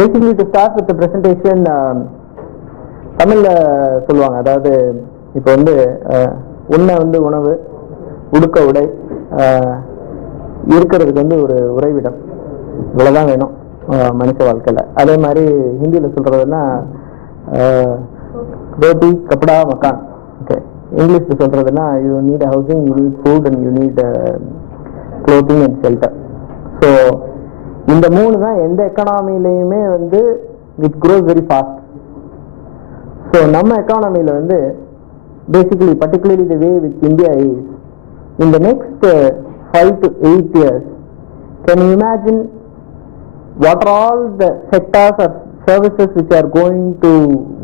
Basically, to start with the presentation, தமிழ்ல சொல்லுவாங்க. அதாவது இப்போ வந்து உண்ண வந்து உணவு, உடுக்க உடை, இருக்கிறதுக்கு வந்து ஒரு உறைவிடம், இவ்வளவுதான் வேணும் மனுஷ வாழ்க்கையில. அதே மாதிரி ஹிந்தியில சொல்றதுன்னா ரோட்டி கப்படா மக்கான். ஓகே, இங்கிலீஷ்ல சொல்றதுன்னா you need housing, you need food and you need clothing and shelter. So இந்த மூணு தான் எந்த எக்கானமிலையுமே வந்து which grows very fast. So நம்ம எக்கானமியில் வந்து basically particularly the way which India is in the next 5 to 8 years, can you imagine what are all the sectors or services which are going to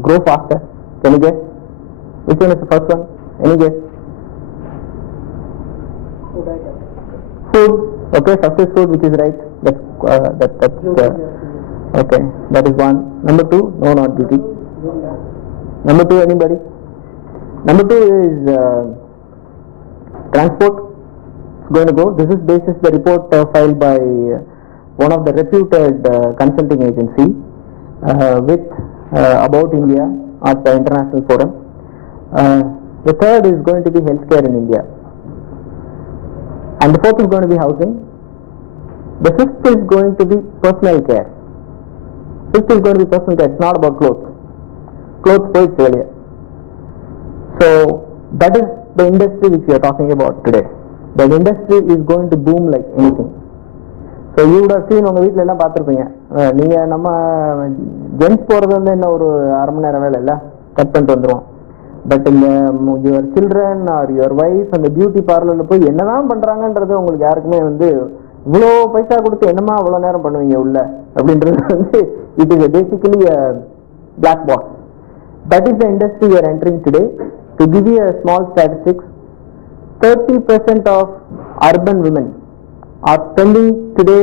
grow faster? Can you guess? Which one is the first one? Any guess? Food. Okay, first is food, which is right. That's okay. That is one. Number two, no, not beauty. Number two, anybody? Number two is transport. It's going to go. This is basis the report filed by one of the reputed consulting agency with about India at the international forum. The third is going to be healthcare in India, and the fourth is going to be housing. The fifth is going to be personal care. Fifth is going to be personal care. It's not about clothes. Clothes for failure. So that is the industry which we are talking about today. The industry is going to boom like anything. So you would have seen உங்க வீட்டில எல்லாம் பார்த்துருப்பீங்க. நீங்க நம்ம gents போறது வந்து என்ன ஒரு அரை மணி நேரம் வேலை இல்லை, கட் பண்ணிட்டு வந்துடுவோம். பட் இந்த your children are your wife அந்த பியூட்டி பார்லர்ல போய் என்னதான் பண்றாங்கன்றது உங்களுக்கு யாருக்குமே வந்து இவ்வளோ பைசா கொடுத்து என்னமா அவ்வளோ நேரம் பண்ணுவீங்க உள்ள அப்படின்றது வந்து it is basically black box. That is the industry we are entering today. To give you a small statistics, 30% of urban women are spending today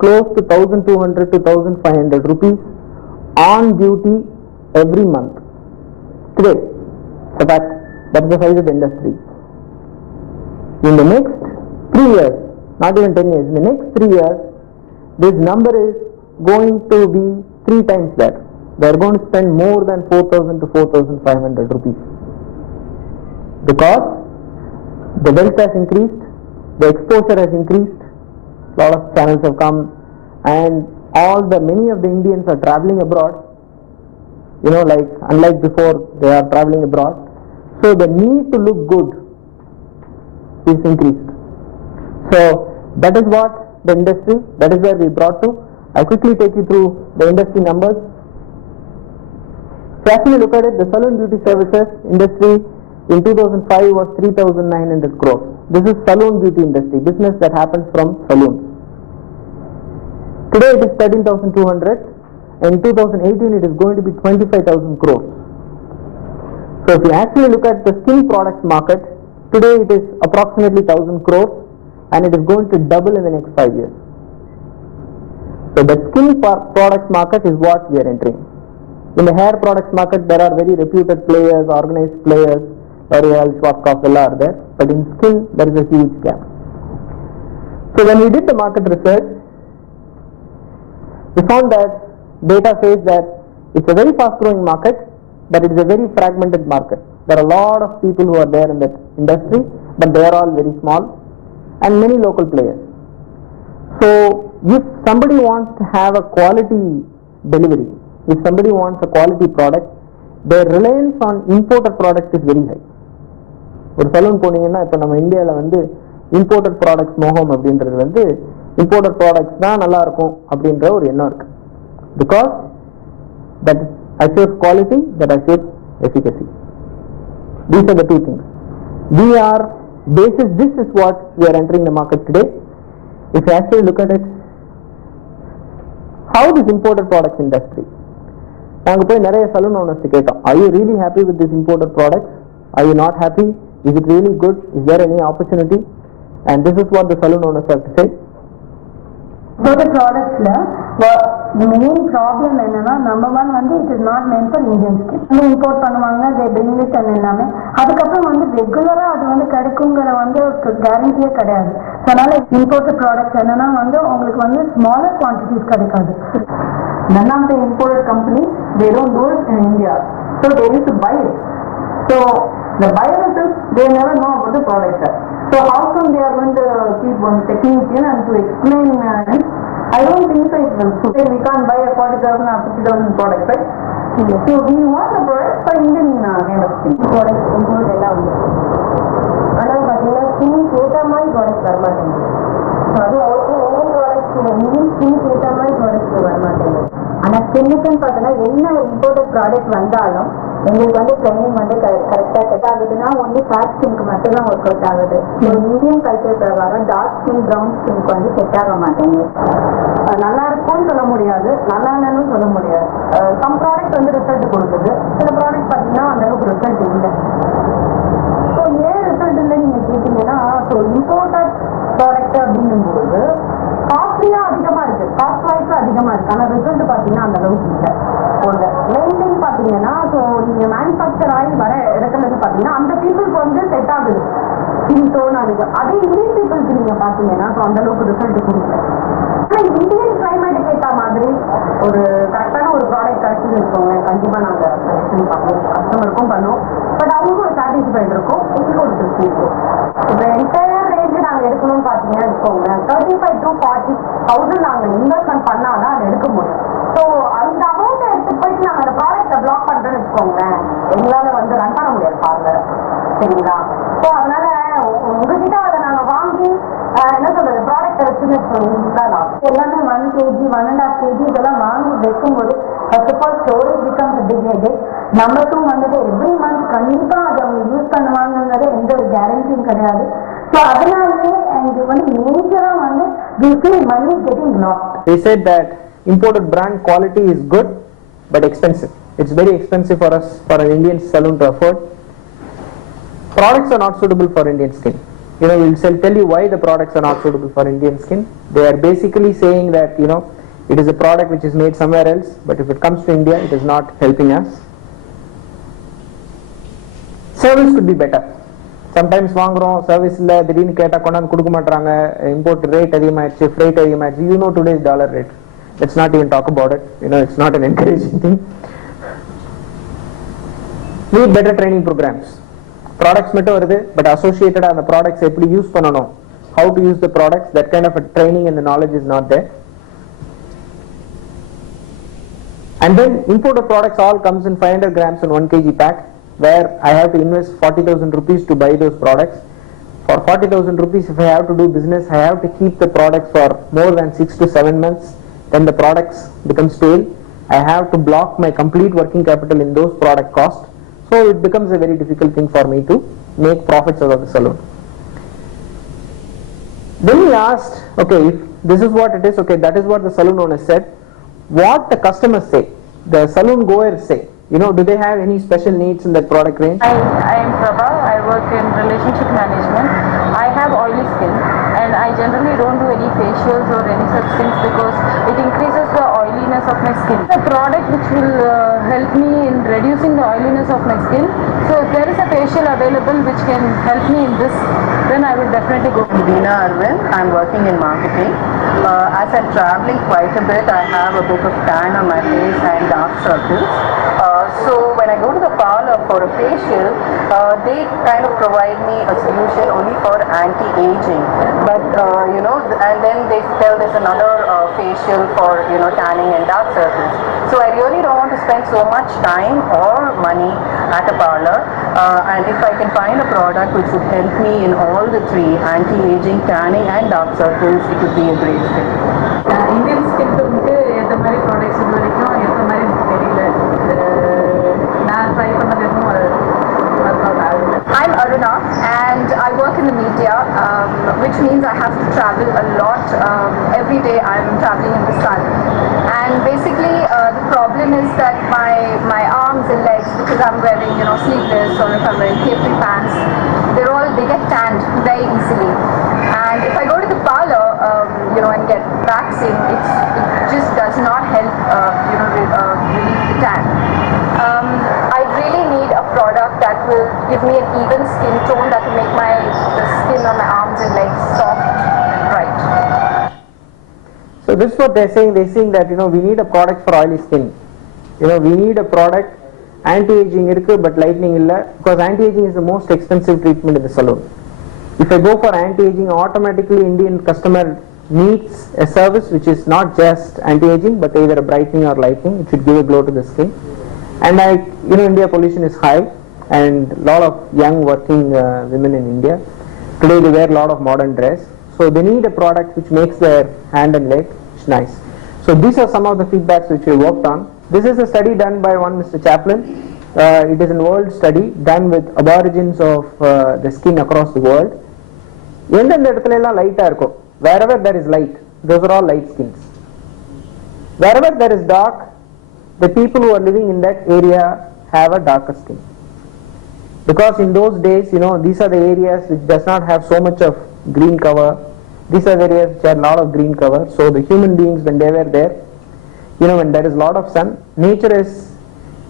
close to 1,200 to 1,500 rupees on beauty every month. Today, so that's the size of the industry. In the next 3 years, not even 10 years, in the next 3 years, this number is going to be 3 times that. They are going to spend more than 4,000 to 4,500 rupees. Because the wealth has increased, the exposure has increased, a lot of channels have come, and many of the Indians are traveling abroad. You know, like unlike before, they are traveling abroad. So the need to look good is increased. So that is what the industry, that is where we brought to. I quickly take you through the industry numbers. So actually look at it, the salon beauty services industry in 2005 was 3,900 crores. This is salon beauty industry, business that happens from saloons. Today it is 13,200. In 2018 it is going to be 25,000 crores. So if you actually look at the skin products market, today it is approximately 1,000 crores and it is going to double in the next 5 years. So the skin products market is what we are entering. In the hair products market there are very reputed players, organized players, L'Oreal, Schwarzkopf are there, but in skin there is a huge gap. So when we did the market research, we found that data says that it's a very fast growing market, but it is a very fragmented market. There are a lot of people who are there in that industry, but they are all very small and many local players. So if somebody wants to have a quality delivery, if somebody wants a quality product, their reliance on imported product is very high. ஒரு salon போனீங்கன்னா இப்போ நம்ம இந்தியாவில் வந்து imported products மோகம் அப்படின்றது வந்து imported products தான் நல்லா இருக்கும் அப்படின்ற ஒரு எண்ணம் இருக்கு. Because that assures quality, that assures efficacy. These are the two things. This is what we are entering the market today. If you actually look at it, how this imported products industry, நாங்கள் போய் நிறைய salon owners கேட்டோம், are you really happy with this imported products? Are you not happy? Is it really good? Is there any opportunity? And this is what the saloon owners have to say. Imported products the main problem என்னன்னா number one வந்து it is not meant for Indian skin. Import பண்ணுவாங்க, they bring it and எல்லாமே. அதுக்கப்புறம் வந்து ரெகுலரா அது வந்து கிடைக்குங்கிற வந்து கேரண்டியே கிடையாது. அதனால இம்போர்ட் ப்ராடக்ட்ஸ் என்னன்னா வந்து உங்களுக்கு வந்து ஸ்மாலர் குவான்டிட்டிஸ் கிடைக்காது. None of the imported companies, they don't do it in India, so they need to buy it. So the buyers, they never know about the product. So how come they are going to keep on technician and to explain it? I don't think so it will. So we can't buy a 40,000 or 50,000 product, right? Yes. So we want the product for Indian kind of skin. Product import எல்லாம் உண்டு. ஆனால் பார்த்தீங்கன்னா skin ஏற்ற மாதிரி product வரமாட்டேங்குது. அது ஒவ்வொரு product Indian skin ஏற்ற மாதிரி ப்ராடக்ட் வரமாட்டேங்குது. ஆனால் ஸ்கின்னுக்குன்னு பார்த்தோன்னா என்ன ஒரு இம்போர்ட்டட் ப்ராடக்ட் வந்தாலும் எங்களுக்கு வந்து ட்ரைனிங் வந்து கரெக்டாக செட் ஆகுதுன்னா ஒன்லி ஃபேட் ஸ்கின்க்கு மட்டும் தான் ஒர்க் அவுட் ஆகுது. ஸோ இந்தியன் கல்ச்சர் பிரகாரம் டார்க் ஸ்கின் ப்ரௌன் ஸ்கின்க்கு வந்து செட் ஆக மாட்டேங்குது. நல்லா இருக்கும்னு சொல்ல முடியாது, நல்லா இல்லைன்னு சொல்ல முடியாது. சம் ப்ராடக்ட் வந்து ரிசல்ட் கொடுக்குது, சில ப்ராடக்ட் பார்த்தீங்கன்னா அந்த அளவுக்கு ரிசல்ட் இல்லை. ஸோ ஏன் ரிசல்ட் இல்லை நீங்கள் கேட்டீங்கன்னா, ஸோ இம்போர்ட்டட் ப்ராடக்ட் அப்படிங்கும்போது காஸ்ட்லியாக அதிகமாக இருக்குது, காஸ்ட் வைஸும் அதிகமாக இருக்குது, ஆனால் ரிசல்ட் பார்த்தீங்கன்னா அந்த அளவுக்கு இல்லை. ஒன்று மெயின் திங் பார்த்தீங்கன்னா, ஸோ நீங்கள் மேனுஃபேக்சர் ஆகி வர இடத்துல இருந்து பார்த்தீங்கன்னா அந்த பீப்புளுக்கு வந்து செட் ஆகுது ஸ்கின் டோன் அதுக்கு. அதே இந்தியன் பீப்புளுக்கு நீங்கள் பார்த்தீங்கன்னா ஸோ அந்த அளவுக்கு ரிசல்ட் கொடுக்கல. ஆனால் இந்தியன் கிளைமேட்டுக்கு ஏற்ற மாதிரி ஒரு கரெக்டான ஒரு ப்ராடக்ட் கிடைச்சுன்னு வச்சுக்கோங்க, கண்டிப்பாக நாங்கள் செலெக்ஷன் பண்ணுவோம், கஸ்டமருக்கும் பண்ணுவோம். பட் அவங்களுக்கும் ஒரு சாட்டிஸ்ஃபைட் இருக்கும், எங்களுக்கும் ஒரு திருப்தி இருக்கும். இப்போ என்டையர் ரேஞ்சு நாங்கள் எடுக்கணும்னு பார்த்தீங்கன்னா வச்சுக்கோங்க 35,000 to 40,000 நாங்கள் இன்வெஸ்ட்மெண்ட் பண்ணால் தான் அதை எடுக்க முடியும். ஸோ அந்த அமௌண்ட்டை எடுத்துட்டு போயிட்டு நாங்கள் அந்த ப்ராடக்ட்டை பிளாக் பண்ணுறேன்னு வச்சுக்கோங்களேன், எங்களால் வந்து ரன் பண்ண முடியாது பாருங்க, சரிங்களா? ஸோ அதனால உங்ககிட்ட அதை நாங்கள் வாங்கி என்ன சொல்றது ப்ராடக்ட் வச்சுன்னு வச்சுக்கோங்க, எல்லாமே 1 kg 1.5 kg இதெல்லாம் வாங்கி வைக்கும்போது first of all storage becomes big headache. Number 2 வந்துட்டு எவ்ரி மந்த் கண்டிப்பாக அதை அவங்க யூஸ் பண்ணுவாங்கங்கிறது எந்த ஒரு கேரண்டியும் கிடையாது. ஸோ அதனாலேயே எனக்கு வந்து மேஜராக வந்து we feel money is getting lost. They said that imported brand quality is good but expensive. It's very expensive for us, for an Indian salon to afford. Products are not suitable for Indian skin. You know, we'll tell you why the products are not suitable for Indian skin. They are basically saying that, you know, it is a product which is made somewhere else, but if it comes to India, it is not helping us. Service could be better. Sometimes வாங்குறோம், service இல்லை, திடீர்னு கேட்டால் கொண்டாந்து கொடுக்க மாட்டாங்க, import rate அதிகமாகிடுச்சு, freight அதிகமாகிடுச்சு. You know today's dollar rate. Let's not even talk about it. You know, it's not an encouraging thing. We need better training programs. Products மட்டும் வருது, but associated அந்த products எப்படி யூஸ் பண்ணணும், how to use the products, that kind of a training and the knowledge is not there. And then imported products all comes in 500 grams in 1 kg pack, where I have to invest 40,000 rupees to buy those products. For 40,000 rupees, if I have to do business, I have to keep the products for more than 6 to 7 months. Then the products become stale. I have to block my complete working capital in those product costs. So it becomes a very difficult thing for me to make profits out of the salon. Then we asked, okay, if this is what it is, okay, that is what the salon owner said. What the customers say, the salon goers say, you know, do they have any special needs in that product range? I am Prabha. I work in relationship management. I have oily skin and I generally don't do any facials or any such things because it increases the oiliness of my skin. A product which will help me in reducing the oiliness of my skin. So if there is a facial available which can help me in this, then I will definitely go. I'm Veena Arvind. I'm working in marketing. As I'm traveling quite a bit, I have a bit of tan on my face and dark circles. So when I go to the parlor for a facial, they kind of provide me a solution only for anti-aging. But you know, and then they tell there's another facial for, you know, tanning and dark circles. So I really don't want to spend so much time or money at a parlor. And if I can find a product which would help me in all the three, anti-aging, tanning and dark circles, it would be a great fit. Indian skin வந்து எந்த மாதிரி products இது வரைக்கும் எந்த மாதிரி எனக்கு தெரியல. நான் ட்ரை பண்ணது எதுவும் ஒர்க் அவுட் ஆகுது. I'm Aruna and I work in the media, which means I have to travel a lot. Every day I'm traveling in the sun. And basically the problem is that my arms and legs, because I'm wearing, you know, sleeveless or if I'm wearing capri pants, they get tanned very easily. And if I go to the parlor, you know, and get waxing, it just does not help, you know, relieve the tan. I really need a product that will give me an even skin tone, that will make the skin on my arms and legs soft bright. So this is what they're saying. They're saying that, we need a product for oily skin. We need a product, anti-aging irukku, but lightening illa, because anti-aging is the most expensive treatment in the salon. If I go for anti-aging, automatically Indian customer needs a service which is not just anti-aging, but either a brightening or lightening. It should give a glow to the skin. And India pollution is high, and a lot of young working women in India today, they wear a lot of modern dress. So they need a product which makes their hand and leg nice. So these are some of the feedbacks which we worked on. This is a study done by one Mr. Chaplin. It is a world study done with aborigines of the skin across the world. Wherever there is light, those are all light skins. Wherever there is dark, the people who are living in that area have a darker skin. Because in those days, these are the areas which does not have so much of green cover. These are the areas which have a lot of green cover. So the human beings, when they were there, when there is a lot of sun, nature is,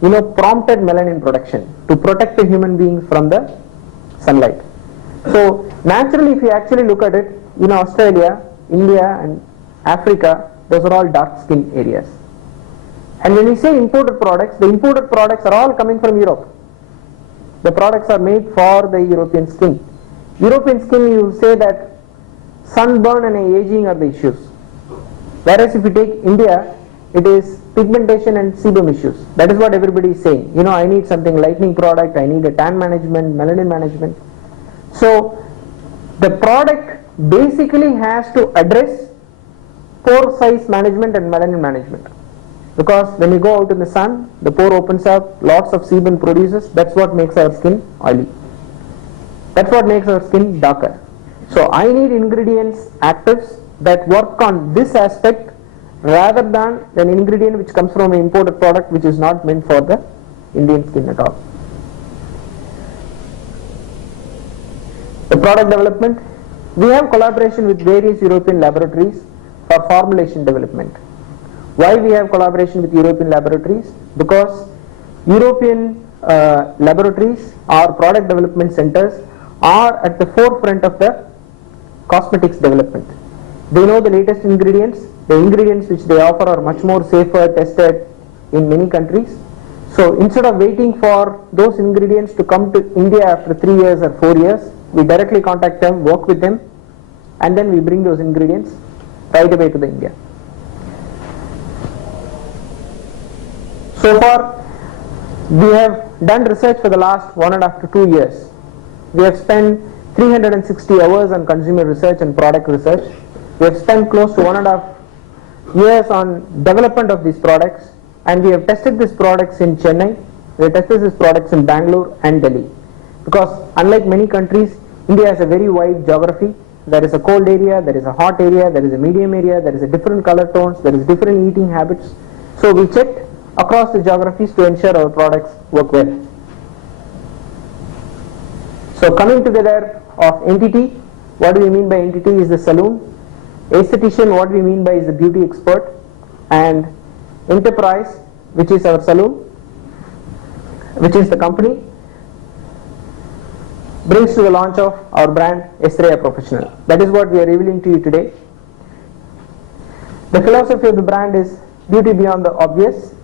prompted melanin production to protect the human beings from the sunlight. So naturally, if you actually look at it, Australia, India and Africa, those are all dark skin areas. And when we say imported products, the imported products are all coming from Europe. The products are made for the European skin. European skin, you say that sunburn and aging are the issues. Whereas if you take India, it is pigmentation and sebum issues. That is what everybody is saying. I need something lightening product, I need a tan management, melanin management. So the product basically has to address pore size management and melanin management. Because when you go out in the sun, the pore opens up, lots of sebum produces, that's what makes our skin oily. That's what makes our skin darker. So I need ingredients, actives that work on this aspect rather than an ingredient which comes from an imported product which is not meant for the Indian skin at all. The product development, we have collaboration with various European laboratories for formulation development. Why we have collaboration with European laboratories? Because European laboratories or product development centers are at the forefront of the cosmetics development. They know the latest ingredients. The ingredients which they offer are much more safer, tested in many countries. So instead of waiting for those ingredients to come to India after 3 years or 4 years, we directly contact them, work with them, and then we bring those ingredients right away to the India. So far, we have done research for the last 1.5 to 2 years. We have spent 360 hours on consumer research and product research. We have spent close to 1.5 years on development of these products, and we have tested these products in Chennai, we have tested these products in Bangalore and Delhi. Because unlike many countries, India has a very wide geography. There is a cold area, there is a hot area, there is a medium area, there is a different color tones, there is different eating habits. So we checked across the geographies to ensure our products work well. So coming together of entity, what do we mean by entity is the saloon. Aesthetician, what we mean by is the beauty expert. And enterprise, which is our saloon, which is the company, brings to the launch of our brand Estrella Professional. That is what we are revealing to you today. The philosophy of the brand is beauty beyond the obvious.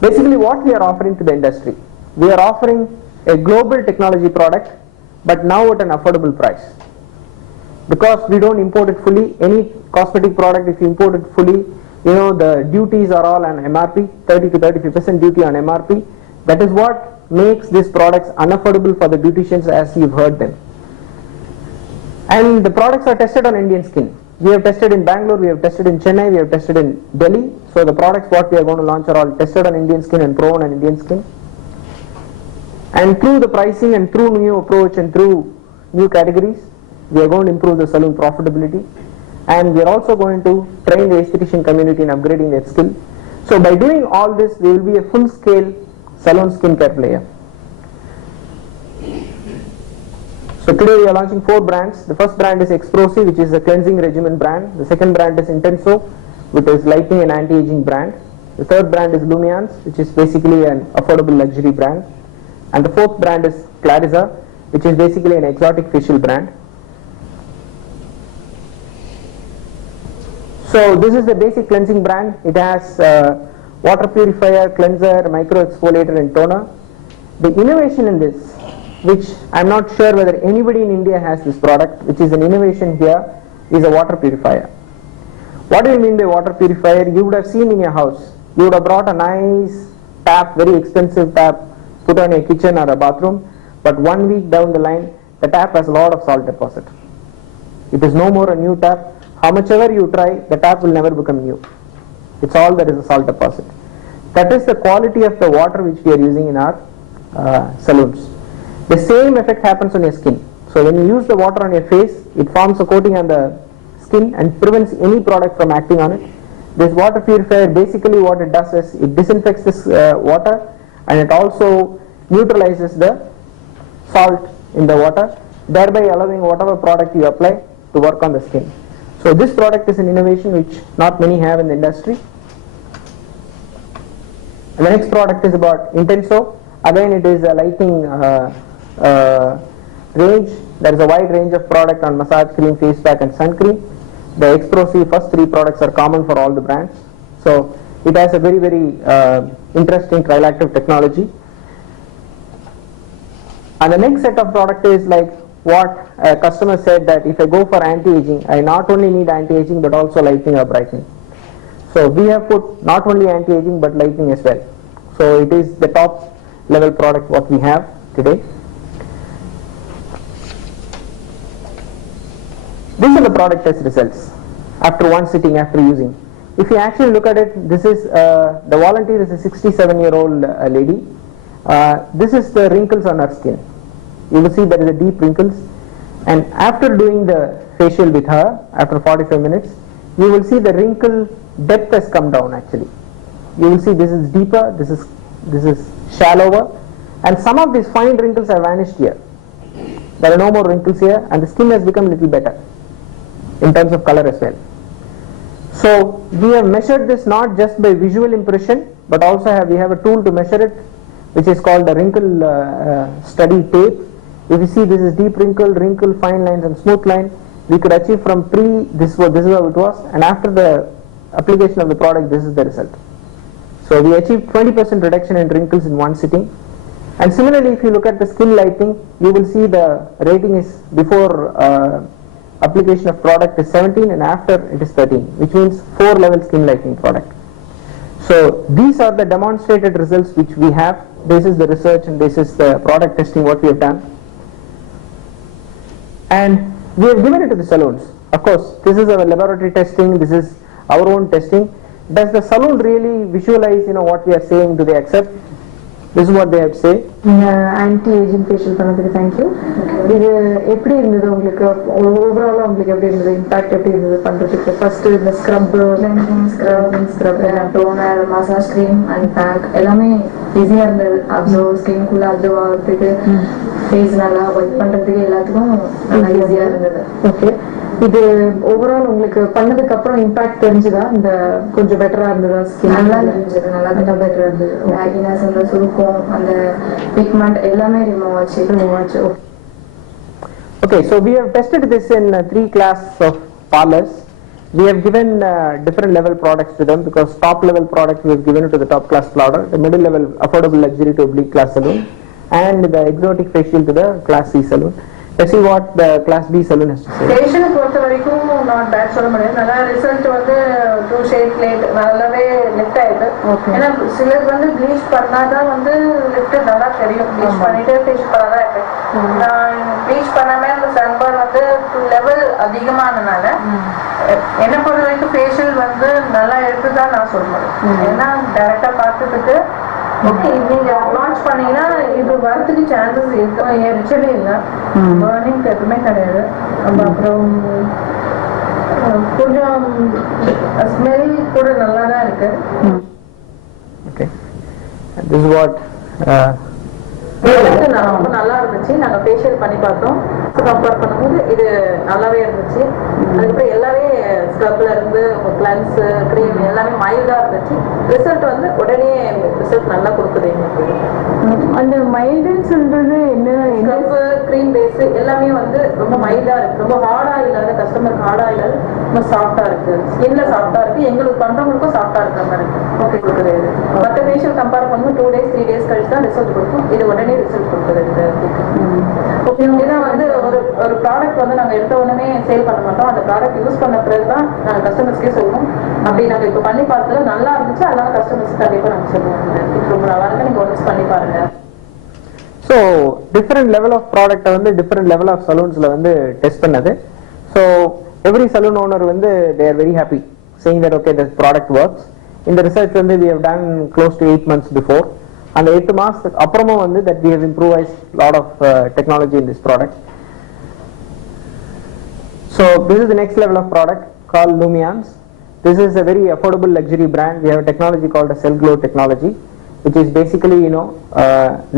Basically what we are offering to the industry, we are offering a global technology product, but now at an affordable price. Because we don't import it fully, any cosmetic product if you import it fully, the duties are all on MRP, 30 to 35% duty on MRP. That is what makes these products unaffordable for the beauticians, as you've heard them. And the products are tested on Indian skin. We have tested in Bangalore, we have tested in Chennai, we have tested in Delhi. So the products what we are going to launch are all tested on Indian skin and proven on Indian skin. And through the pricing and through new approach and through new categories, we are going to improve the salon profitability. And we are also going to train the aesthetician community in upgrading their skill. So by doing all this, we will be a full-scale salon skincare player. So today we are launching 4 brands. The first brand is Exprosi, which is a cleansing regimen brand. The second brand is Intenso, which is lightening and anti-aging brand. The third brand is Lumiance, which is basically an affordable luxury brand. And the fourth brand is Clarissa, which is basically an exotic facial brand. So this is the basic cleansing brand. It has water purifier, cleanser, micro exfoliator and toner. The innovation in this, which I'm not sure whether anybody in India has this product, which is an innovation here, is a water purifier. What do you mean by water purifier? You would have seen in your house, you would have brought a nice tap, very expensive tap, put on your kitchen or a bathroom, but 1 week down the line, the tap has a lot of salt deposit. It is no more a new tap. How much ever you try, the tap will never become new. It's all there is a salt deposit. That is the quality of the water which we are using in our saloons. The same effect happens on your skin. So when you use the water on your face, it forms a coating on the skin and prevents any product from acting on it. This water purifier, basically what it does is it disinfects this water, and it also neutralizes the salt in the water, thereby allowing whatever product you apply to work on the skin. So this product is an innovation which not many have in the industry. And the next product is about Intenso. Again, it is a lighting range. There is a wide range of product on massage cream, face pack and sun cream. The X-Pro-C first three products are common for all the brands. So it has a very, very interesting triactive technology. And the next set of product is like what a customer said, that if I go for anti-aging, I not only need anti-aging but also lighting or brightening. So we have put not only anti-aging but lighting as well. So it is the top level product what we have today. These are the product test results after one sitting, after using. If you actually look at it, this is the volunteer is a 67-year-old lady. This is the wrinkles on her skin. You will see there is a deep wrinkles, and after doing the facial with her, after 45 minutes, you will see the wrinkle depth has come down actually. You will see this is deeper, this is shallower, and some of these fine wrinkles have vanished here. There are no more wrinkles here, and the skin has become a little better in terms of color as well. So we have measured this not just by visual impression, but also we have a tool to measure it, which is called the wrinkle study tape. If you see, this is deep wrinkle, fine lines and smooth line. We could achieve from this is how it was, and after the application of the product, this is the result. So we achieved 20% reduction in wrinkles in one sitting. And similarly, if you look at the skin lighting, you will see the rating is before application of product is 17 and after it is 13, which means 4-level skin lighting product. So these are the demonstrated results which we have. This is the research and this is the product testing what we have done. And we have given it to the salons. Of course, this is our laboratory testing, this is our own testing. Does the salon really visualize, what we are saying? Do they accept? This is what they have to say. Anti-aging facial பண்ணதுக்கு thank you. இது எப்படி இருந்தது உங்களுக்கு? ஓவராலா உங்களுக்கு எப்படி இருந்தது? Impact எப்படி இருந்தது பண்றதுக்கு? ஃபர்ஸ்ட் இந்த scrub, toner, massage cream and pack எல்லாமே ஈஸியா இருந்தது. அப்சர்வ் ஸ்கின்குள்ள அப்சர்வ் ஆகிறதுக்கு, ஃபேஸ் நல்லா ஒர்க் பண்றதுக்கு எல்லாத்துக்கும் நல்லா ஈஸியா இருந்தது. ஓகே, இது ஓவரால் உங்களுக்கு பண்ணதுக்கு அப்புறம் இம்பாக்ட் தெரிஞ்சுதா? இந்த கொஞ்சம் பெட்டரா இருந்ததா? ஸ்கின் நல்லா இருந்துச்சு, நல்லா பெட்டரா இருந்தது. மேகினஸ் அந்த சுருக்கம், அந்த பிக்மெண்ட் எல்லாமே ரிமூவ் ஆச்சு. Okay, so we have tested this in 3 classes of parlors. We have given different level products to them, because top level product we have given it to the top class parlor, the middle level affordable luxury to oblique class saloon, and the exotic facial to the class C saloon. Let's see what the class B saloon has to say. ஃபேஷியலை பொறுத்த வரைக்கும் not bad சொல்ல முடியாது. நல்லா result வந்து 2 shade late நல்லாவே lift ஆயிடுது. ஏன்னா சிலர் வந்து ப்ளீச் பண்ணாதான் வந்து லிஃப்ட் நல்லா தெரியும். ப்ளீச் பண்ணிட்டு ஃபேஷியல் பண்ணாதான் இருக்கு. நான் ப்ளீச் பண்ணாம அந்த சன்பர்ன் வந்து லெவல் அதிகமானதுனால என்ன பொறுத்த வரைக்கும் ஃபேஷியல் வந்து நல்லா இருக்குதான் நான் சொல்லுவேன். ஏன்னா டைரக்டா பார்த்துட்டு ஓகே நீங்க லான்ச் பண்ணீங்கன்னா இது வரதுக்கு சான்சஸ் இருக்கு. எரிச்சலே இல்லை, பர்னிங் எதுவுமே கிடையாது. அப்புறம் கொஞ்சம் ஸ்மெல் கூட நல்லா தான் இருக்கு. Okay, this is what ரொம்ப நல்லா இருந்துச்சு. நாங்க ஃபேஷியல் பண்ணி பார்த்தோம், கம்பேர் பண்ணும்போது இது நல்லாவே இருந்துச்சு. அதுக்கப்புறம் எல்லாமே ஸ்க்ரப்ல இருந்து கிளன்ஸ் கிரீம் எல்லாமே மைல்டா இருந்துச்சு. ரிசல்ட் வந்து உடனே ரிசல்ட் நல்லா கொடுக்குது எங்களுக்கு. அந்த மைல்டுன்னு சொல்றது என்ன? ஸ்க்ரப் cream base எல்லாமே வந்து ரொம்ப மைல்டா இருக்கு, ரொம்ப ஹார்டா இல்லாத, கஸ்டமருக்கு ஹார்டா இல்லாத, ரொம்ப சாஃப்டா இருக்கு, ஸ்கின்ல சாஃப்டா இருக்கு, எங்களுக்கு பண்றவங்களுக்கும் சாஃப்டா இருக்கிற மாதிரி இருக்கு. ஓகே கொடுக்குறது மற்ற ஃபேஷியல் கம்பேர் பண்ணும்போது 2 days 3 days கழிச்சு தான் ரிசல்ட் கொடுக்கும். இது உடனே ரிசல்ட் கொடுக்குறது இந்த ஓகே. ஏன்னா வந்து ஒரு ப்ராடக்ட் வந்து நாங்கள் எடுத்த உடனே சேல் பண்ண மாட்டோம். அந்த ப்ராடக்ட் யூஸ் பண்ண பிறகு தான் நாங்கள் கஸ்டமர்ஸ்க்கே சொல்லுவோம். அப்படி நாங்கள் இப்போ பண்ணி பார்த்தது நல்லா இருந்துச்சு, அதனால கஸ்டமர்ஸ் கண்டிப்பாக நாங்கள் சொல்லுவோம் இது ரொம்ப நல்லா இருக்கு, நீங்கள் ஒன்ஸ் பண்ணி பாருங்க. ஸோ டிஃப்ரெண்ட் லெவல் ஆஃப் ப்ராடக்ட்டை வந்து டிஃப்ரெண்ட் லெவல் ஆஃப் சலூன்ஸில் வந்து டெஸ்ட் பண்ணது. ஸோ எவ்ரி சலூன் ஓனர் வந்து they are very happy saying that okay the product works. இந்த ரிசர்ச் வந்து we have done close to 8 months before. அந்த 8 மாதத்துக்கு அப்புறமும் வந்து that we have improvised lot of technology in this product. So this is the next level of product called Lumiance. This is a very affordable luxury brand. We have a technology called a cell glow technology, which is basically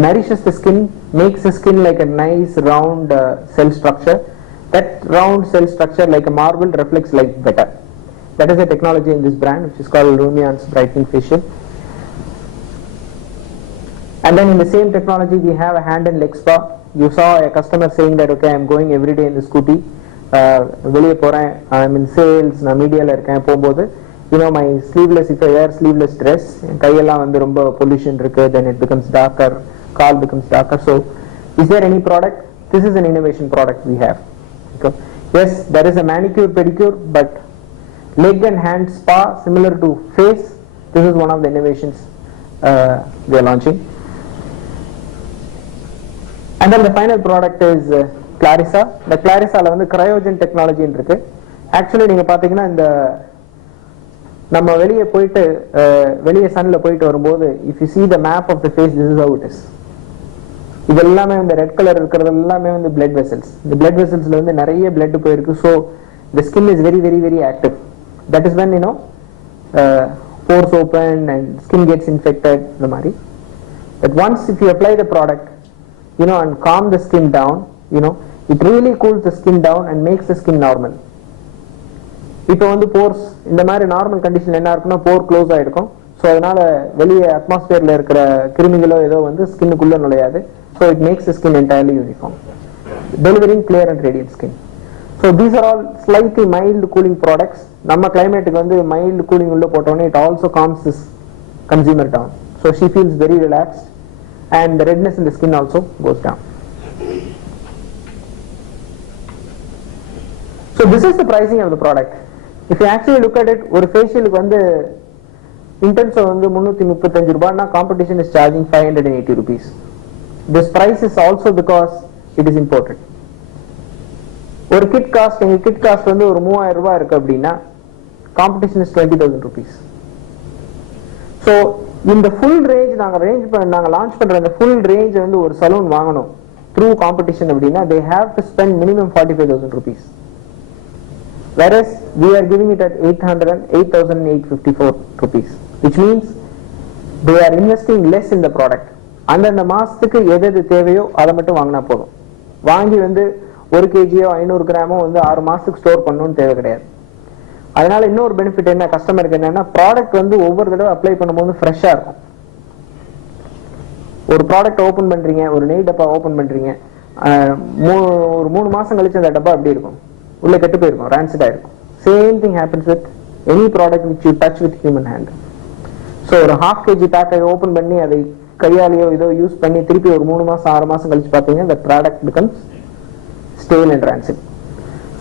nourishes the skin, makes the skin like a nice round cell structure. That round cell structure like a marble reflects light better. That is the technology in this brand, which is called Lumiance Brightening Facial. And then in the same technology we have a hand and leg spa. You saw a customer saying that okay, I am going every day in the scooty, வெளியே போகிறேன், ஐ மீன் sales, நான் மீடியாவில் இருக்கேன், போகும்போது my sleeveless, if I wear sleeveless dress, என் கையெல்லாம் வந்து ரொம்ப பொல்யூஷன் இருக்குது, தென் இட் பிகம்ஸ் டார்க்கர், கால் becomes darker. So is there any product? This is an innovation product we have. Okay. Yes, there is a manicure pedicure, but leg and hand spa similar to face, this is one of the innovations we are launching. And then the final product is Clarissa. இந்த Clarissaல வந்து cryogen technology இருக்கு. Actually நீங்க பாத்தீங்கன்னா இந்த நம்ம வெளியே போயிட்டு வெளியே சன்ல போயிட்டு வரும்போது if you see the map of the face, this is how it is. இது எல்லாமே இந்த ரெட் கலர் இருக்கிறது எல்லாமே வந்து பிளட் வெசல்ஸ். இந்த பிளட் வெசல்ஸ்ல வந்து நிறைய பிளட் போயிருக்கு. So the skin is very very very active. That is when pores open and skin gets infected இந்த மாதிரி. But once if you apply the product and calm the skin down, it really cools the skin down and makes the skin normal. இப்போ வந்து force இந்த மாதிரி normal condition என்ன இருக்குன்னா போர் close ஆயிருக்கும். So அதனால வெளியே அட்மாஸ்பியர்ல இருக்கிற கிருமிகளோ ஏதோ வந்து ஸ்கின்னுக்குள்ள நுழையாது. So it makes the skin entirely uniform, delivering clear and radiant skin. So these are all slightly mild cooling products. நம்ம கிளைமேட்டுக்கு வந்து mild cooling உள்ள போட்டோன்னே it also calms this consumer down. So she feels very relaxed and the redness in the skin also goes down. So this is the pricing of the product. If you actually look at it, ஒரு ஃபேஷியலுக்கு வந்து intense வந்து 335 ரூபாய்னா competition is charging 580 rupees. This price is also because it is imported. ஒரு kit cost, எங்க kit cost வந்து ஒரு 3000 ரூபாய் இருக்கு அப்படின்னா காம்படிஷன் இஸ் 20,000 rupees. ஸோ இந்த ஃபுல் ரேஞ்ச் நாங்க லான்ச் பண்ற இந்த ஃபுல் ரேஞ்ச் வந்து ஒரு சலூன் வாங்கணும் த்ரூ காம்படிஷன் அப்படின்னா they have to spend minimum 45,000 rupees. Whereas we are giving it at 8,854 rupees, which means they are investing less in the product. அந்தந்த மாசத்துக்கு எது தேவையோ அதை மட்டும் வாங்கினா போதும். வாங்கி வந்து 1 kgயோ 500 கிராமோ வந்து 6 மாசத்துக்கு ஸ்டோர் பண்ணணும்னு தேவை கிடையாது. அதனால இன்னொரு பெனிஃபிட் என்ன கஸ்டமருக்கு என்னன்னா, ப்ராடக்ட் வந்து ஒவ்வொரு தடவை அப்ளை பண்ணும்போது ஃப்ரெஷ்ஷா இருக்கும். ஒரு ப்ராடக்ட் ஓபன் பண்றீங்க, ஒரு நெய் டப்பா ஓபன் பண்றீங்க, ஒரு 3 மாசம் கழிச்சு அந்த டப்பா அப்படி இருக்கும், உள்ள கெட்டு போயிருக்கும், ரான்சிட் ஆயிருக்கும். Same thing happens with any product which you touch with human hand. So ஒரு 1/2 kg பேக்கை ஓபன் பண்ணி அதை கையாலேயோ இதோ யூஸ் பண்ணி திருப்பி ஒரு 3 மாசம் 6 மாசம் கழிச்சு பார்த்தீங்கன்னா the product becomes stale and rancid.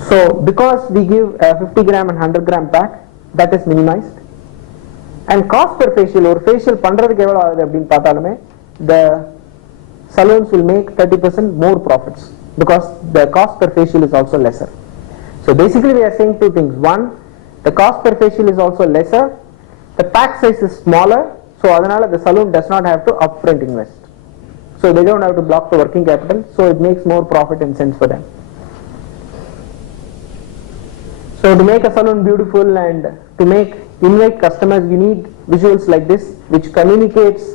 So because we give a 50 gram and 100 gram pack, that is minimized. And cost per facial, ஒரு facial பண்றதுக்கு எவ்வளவு ஆகுது அப்படின்னு பார்த்தாலுமே the salons will make 30% more profits because the cost per facial is also lesser. So basically we are saying two things. One, the cost per facial is also lesser, the pack size is smaller, so அதனால the salon does not have to upfront invest. So they don't have to block the working capital, so it makes more profit and sense for them. So to make a salon beautiful and to invite customers, you need visuals like this which communicates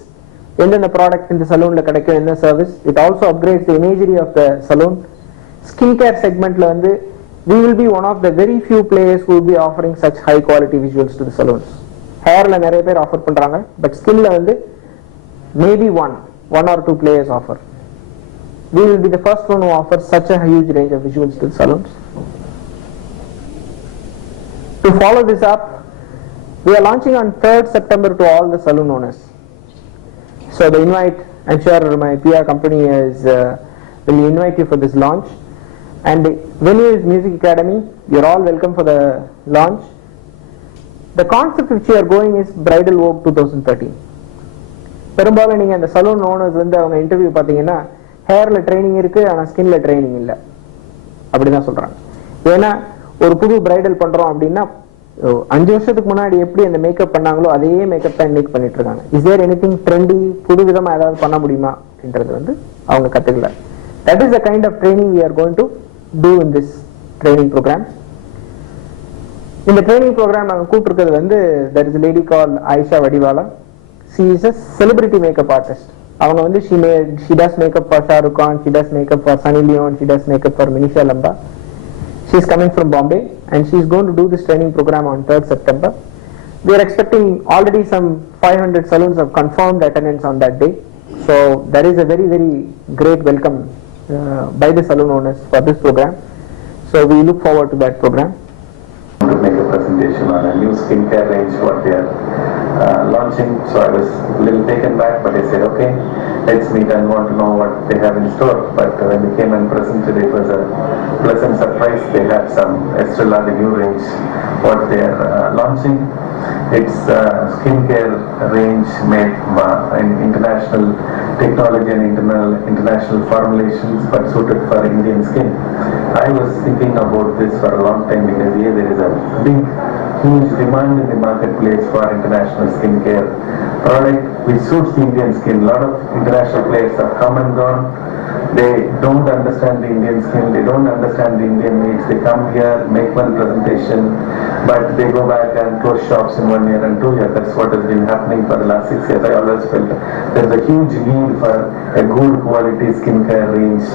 the product in the salon la kadaikum enna service. It also upgrades the imagery of the salon. Skincare segment la வந்து we will be one of the very few players who will be offering such high quality visuals to the salons. Hairல நிறைய பேர் offer பண்றாங்க, but ஸ்கின்ல வந்து maybe one or two players offer. we will be the first one who offers such a huge range of visual skill salons. To follow this up, we are launching on 3rd September to all the saloon owners. So the invite, I'm sure my PR company will invite you for this launch. And the venue is Music Academy. You're all welcome for the launch. The concept which we are going is Bridal Vogue 2013. பெரும்பாலும் நீங்கள் அந்த salon owners வந்து அவங்க interview பார்த்தீங்கன்னா ஹேரில் training இருக்குது ஆனால் ஸ்கின்ல ட்ரைனிங் இல்லை அப்படி தான் சொல்கிறாங்க. ஏன்னா ஒரு புது பிரைடல் பண்ணுறோம் அப்படின்னா 5 வருஷத்துக்கு முன்னாடி எப்படி அந்த மேக்கப் பண்ணாங்களோ அதே மேக்கப் தான் இன்னைக்கு பண்ணிட்டு இருக்காங்க. இஸ் தேர் எனிதிங் ட்ரெண்டி, புது விதமாக ஏதாவது பண்ண முடியுமா அப்படின்றது வந்து அவங்க கற்றுக்கல. That is the kind of training we are going to do in this training program. இந்த ட்ரைனிங் ப்ரோக்ராம் நாங்கள் கூப்பிட்டுருக்கிறது வந்து there is a lady called Aisha Vadiwala. She is a celebrity makeup artist. அவங்க வந்து she does makeup for Shah Rukh Khan, she does makeup for Sunny Leone, she does makeup for Manisha Lamba. She is coming from Bombay and she is going to do this training program on 3rd September. We are expecting already some 500 saloons have confirmed attendance on that day. So there is a very, very great welcome by the saloon owners for this program. So we look forward to that program. To make a presentation on a new skincare range what they are launching, so I was a little taken back, but I said okay, let's meet and want to know what they have in store. But when they came and presented, it was a pleasant surprise. They had some Estrella, the new range what they are launching. It's a skincare range made in international technology and international formulations, but suited for Indian skin. I was thinking about this for a long time because here there is a big, huge demand in the marketplace for international skincare product which suits the Indian skin. A lot of international players have come and gone. They don't understand the Indian skin, they don't understand the Indian needs. They come here, make one presentation, but they go back and close shops in 1 year and 2 years. That's what has been happening for the last 6 years. I always felt there's a huge need for a good quality skincare range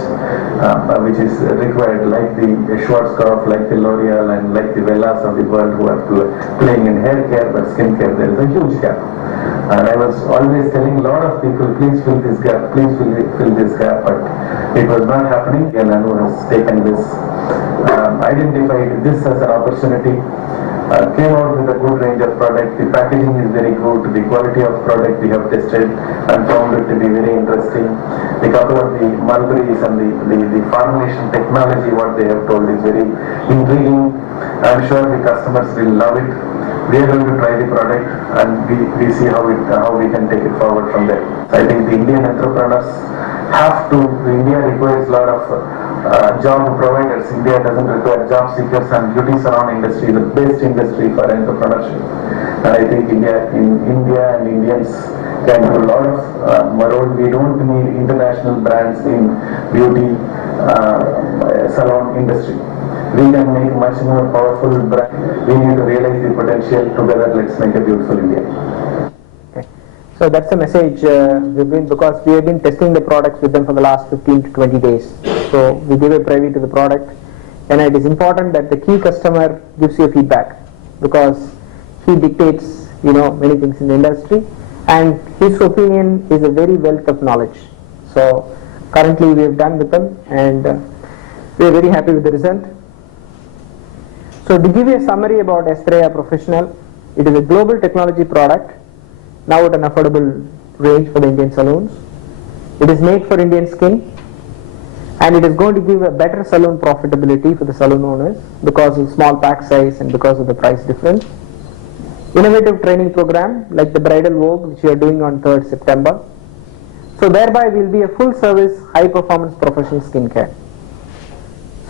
which is required, like the Schwarzkopf, like the L'Oreal and like the Wellas of the world who are playing in hair care, but skincare there is a huge gap. And I was always telling a lot of people, please fill this gap, please fill this gap, but it was not happening. And Anu has taken this, identified this as an opportunity, came out with a good range of product. The packaging is very good, the quality of product we have tested and found it to be very interesting. The couple of the mulberries and the formulation technology what they have told is very intriguing. I'm sure the customers will love it. We are going to try the product and we see how we can take it forward from there. I think the Indian entrepreneurs have to, India requires a lot of job providers. India doesn't require job seekers, and beauty salon industry is the best industry for entrepreneurship. And I think India and Indians can do a lot of role. We don't need international brands in beauty salon industry. We can make much more powerful brand. We need to realize the potential together. Let's make a beautiful India. Okay. So that's the message because we have been testing the products with them for the last 15 to 20 days. So we give a preview to the product, and it is important that the key customer gives you feedback because he dictates many things in the industry, and his opinion is a very wealth of knowledge. So currently we have done with them, and we are very happy with the result. So to give you a summary about Estrella Professional, it is a global technology product, now at an affordable range for the Indian saloons. It is made for Indian skin, and it is going to give a better saloon profitability for the saloon owners because of small pack size and because of the price difference. Innovative training program like the Bridal Vogue which we are doing on 3rd September. So thereby we will be a full service high performance professional skincare.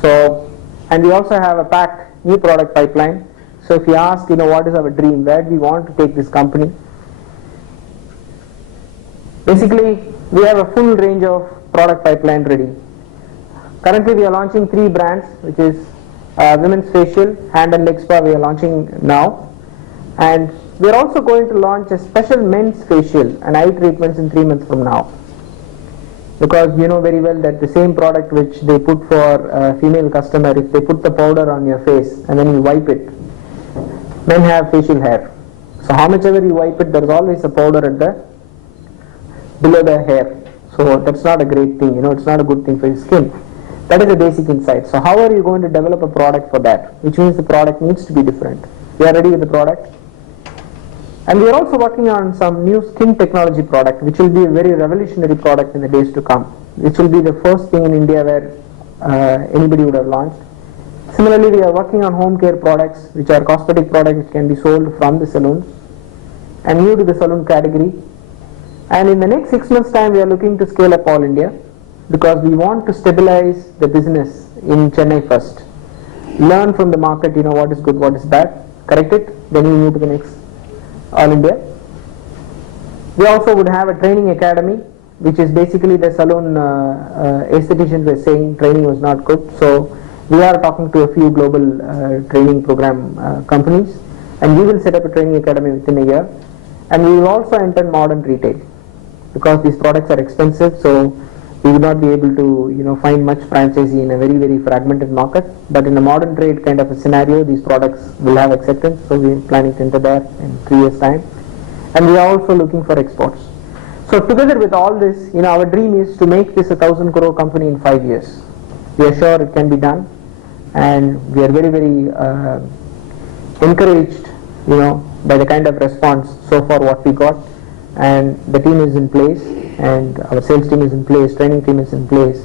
So, and we also have a packed new product pipeline. So if you ask, what is our dream, where do we want to take this company? Basically, we have a full range of product pipeline ready. Currently, we are launching 3 brands, which is women's facial, hand and leg spa. We are launching now, and we are also going to launch a special men's facial and eye treatments in 3 months from now. Because you know very well that the same product which they put for a female customer, if they put the powder on your face and then you wipe it, men have facial hair. So how much ever you wipe it, there is always a powder at below the hair. So that's not a great thing, it's not a good thing for your skin. That is the basic insight. So how are you going to develop a product for that? Which means the product needs to be different. We are ready with the product. And we are also working on some new skin technology product, which will be a very revolutionary product in the days to come. Which will be the first thing in India where anybody would have launched. Similarly, we are working on home care products, which are cosmetic products which can be sold from the salons and new to the salon category. And in the next 6 months' time, we are looking to scale up all India because we want to stabilize the business in Chennai first. Learn from the market, what is good, what is bad, correct it, then we move to the next all India. We also would have a training academy, which is basically the salon aestheticians were saying training was not good. So we are talking to a few global training program companies, and we will set up a training academy within a year. And we will also enter modern retail because these products are expensive, so we will not be able to find much franchisee in a very, very fragmented market. But in a modern trade kind of a scenario, these products will have acceptance, so we are planning to enter there in 3 years' time. And we are also looking for exports. So together with all this, our dream is to make this a 1,000 crore company in 5 years. We are sure it can be done, and we are very, very encouraged, by the kind of response so far what we got. And the team is in place, and our sales team is in place, training team is in place,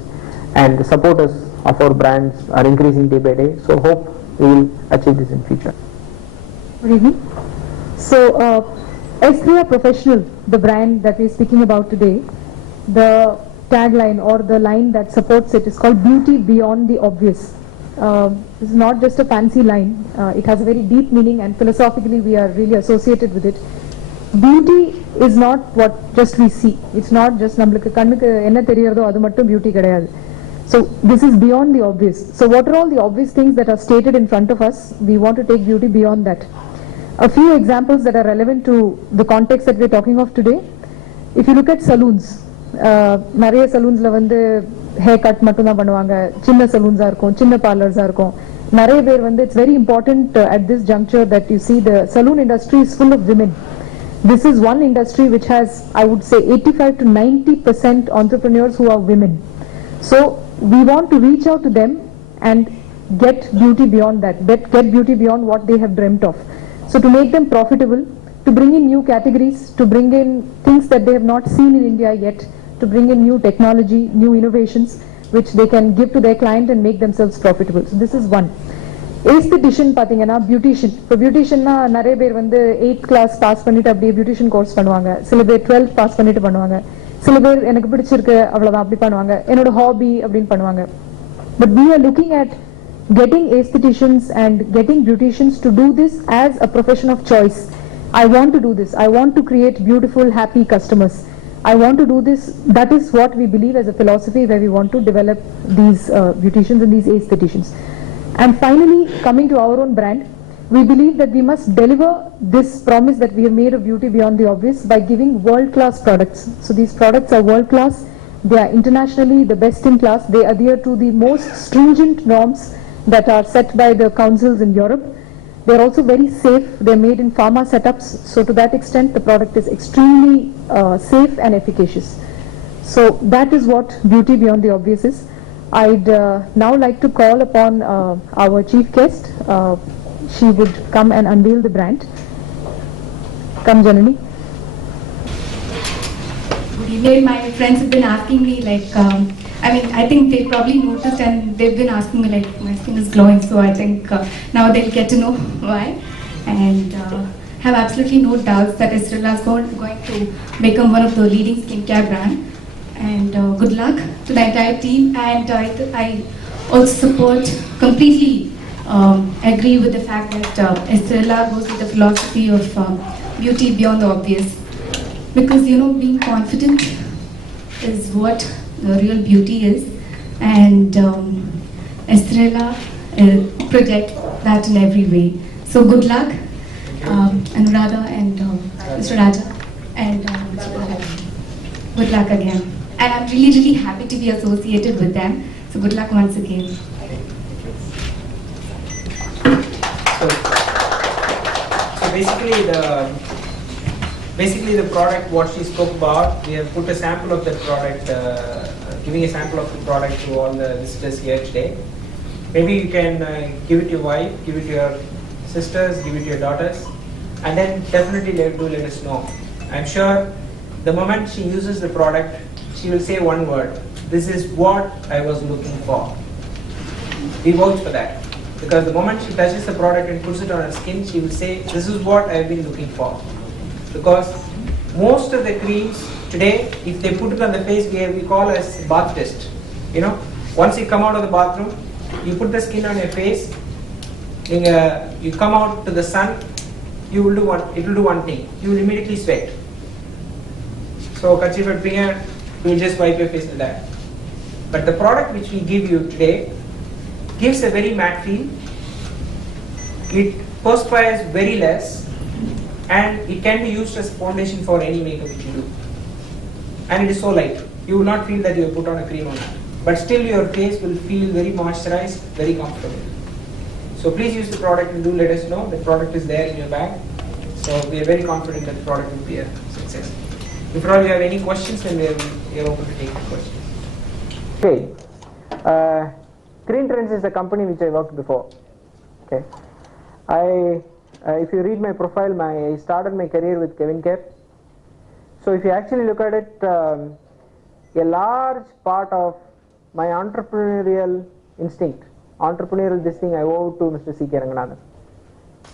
and the supporters of our brands are increasing day by day. So hope we will achieve this in future. Good evening. So, Estrella Professional, the brand that we're speaking about today, the tagline or the line that supports it is called Beauty Beyond the Obvious. This is not just a fancy line. It has a very deep meaning, and philosophically we are really associated with it. Beauty is not what just we see. It's not just namukku kannukku enna theriyadho adu mattum beauty kedaiyadu. So this is beyond the obvious. So what are all the obvious things that are stated in front of us? We want to take beauty beyond that. A few examples that are relevant to the context that we're talking of today. If you look at saloons, நிறைய சலூன்ஸ்ல வந்து hair cut மட்டும் தான் பண்ணுவாங்க, சின்ன சலூன்ஸா இருக்கும், சின்ன பார்லர்ஸா இருக்கும். நிறைய பேர் வந்து it's very important at this juncture that you see the saloon industry is full of women. This is one industry which has, I would say, 85 to 90% entrepreneurs who are women. So we want to reach out to them and get beauty beyond that, get beauty beyond what they have dreamt of. So to make them profitable, to bring in new categories, to bring in things that they have not seen in India yet, to bring in new technology, new innovations, which they can give to their client and make themselves profitable. So this is one. Aesthetician பாத்தீங்கன்னா beautician. இப்போ பியூட்டிஷியன்னா நிறைய பேர் வந்து 8th class pass பண்ணிட்டு அப்படியே beautician course பண்ணுவாங்க, சில பேர் 12th பாஸ் பண்ணிட்டு பண்ணுவாங்க, சில பேர் எனக்கு பிடிச்சிருக்கு அவ்வளவுதான் அப்படி பண்ணுவாங்க, என்னோட ஹாபி அப்படின்னு பண்ணுவாங்க. But we are looking at getting aestheticians and getting beauticians to do this as a profession of choice. I want to do this. I want to create beautiful, happy customers. I want to do this. That is what we believe as a philosophy where we want to develop these beauticians and these aestheticians. And finally, coming to our own brand, we believe that we must deliver this promise that we have made of beauty beyond the obvious by giving world-class products. So these products are world-class. They are internationally the best in class. They adhere to the most stringent norms that are set by the councils in Europe. They are also very safe. They are made in pharma setups. So to that extent, the product is extremely safe and efficacious. So that is what beauty beyond the obvious is. I'd now like to call upon our chief guest. She would come and unveil the brand. Come, Janani. Good evening. My friends have been asking me I think they probably noticed and they've been asking me my skin is glowing, so I think now they'll get to know why. And have absolutely no doubts that Estrella is going to become one of the leading skincare brand. And good luck to the entire team. And I also support, completely agree with the fact that Estrella goes with the philosophy of beauty beyond the obvious. Because being confident is what the real beauty is, and Estrella project that in every way. So good luck, Anuradha and Mr. Raja, and good luck again. And I'm really, really happy to be associated with them. So good luck once again. So basically basically the product what she spoke about. We have put a sample of that product, giving a sample of the product to all the visitors here today. Maybe you can give it to your wife, give it to your sisters, give it to your daughters, and then definitely let us know. I'm sure the moment she uses the product, she will say one word: this is what I was looking for. We vouch for that, because the moment she touches the product and puts it on her skin, she will say, this is what I've been looking for. Because most of the creams today, if they put it on the face, we call as bath test. You know, once you come out of the bathroom, you put the skin on your face, you come out to the sun, it will do one thing, you will immediately sweat. So kerchief and finger, you will just wipe your face with that. But the product which we give you today gives a very matte feel, it perspires very less, and it can be used as foundation for any makeup which you do. And it is so light, you will not feel that you have put on a cream on it. But still your face will feel very moisturized, very comfortable. So please use the product and do let us know. The product is there in your bag. So we are very confident that the product will be a success. If all you have any questions, then we are open to take the questions. Okay. Green Trends is a company which I worked before. Okay. If you read my profile, I started my career with Kevin Care. So if you actually look at it, a large part of my entrepreneurial instinct, entrepreneurial this thing I owe to Mr. C.K. Ranganathan.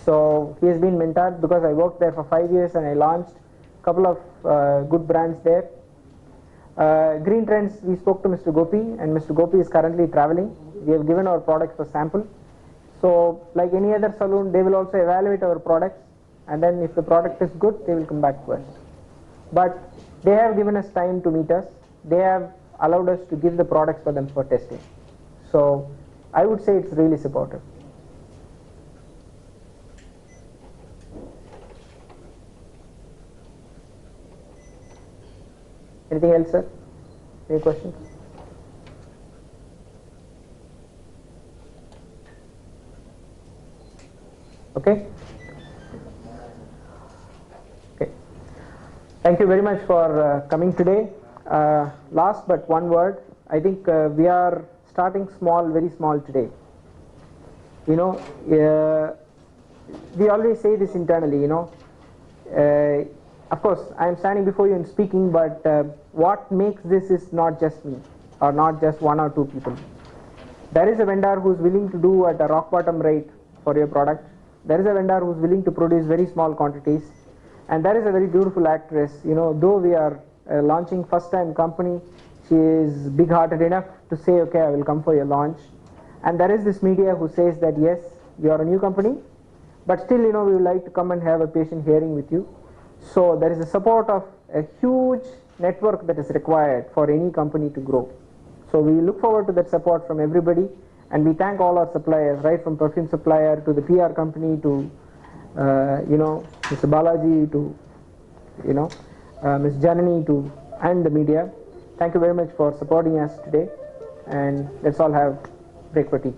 So he has been mentored because I worked there for 5 years and I launched a couple of good brands there. Green Trends, we spoke to Mr. Gopi, and Mr. Gopi is currently traveling. We have given our products for sample. So like any other salon, they will also evaluate our products, and then if the product is good, they will come back to us. But they have given us time to meet us. They have allowed us to give the products for them for testing. So I would say it's really supportive. Anything else, sir? Any questions? Okay. Okay. Thank you very much for coming today. Last but one word, I think we are starting small, very small today. You know, we always say this internally, you know. Of course, I am standing before you and speaking, but what makes this is not just me, or not just one or two people. There is a vendor who is willing to do at a rock bottom rate for your product. There is a vendor who is willing to produce very small quantities, and there is a very beautiful actress. You know, though we are launching first-time company, she is big-hearted enough to say, okay, I will come for your launch. And there is this media who says that yes, you are a new company, but still, you know, we would like to come and have a patient hearing with you. So there is a support of a huge network that is required for any company to grow. So we look forward to that support from everybody, and we thank all our suppliers, right from perfume supplier to the PR company to you know, Mr. Balaji to, you know, Ms. Janani to, and the media. Thank you very much for supporting us today, and let's all have break for tea.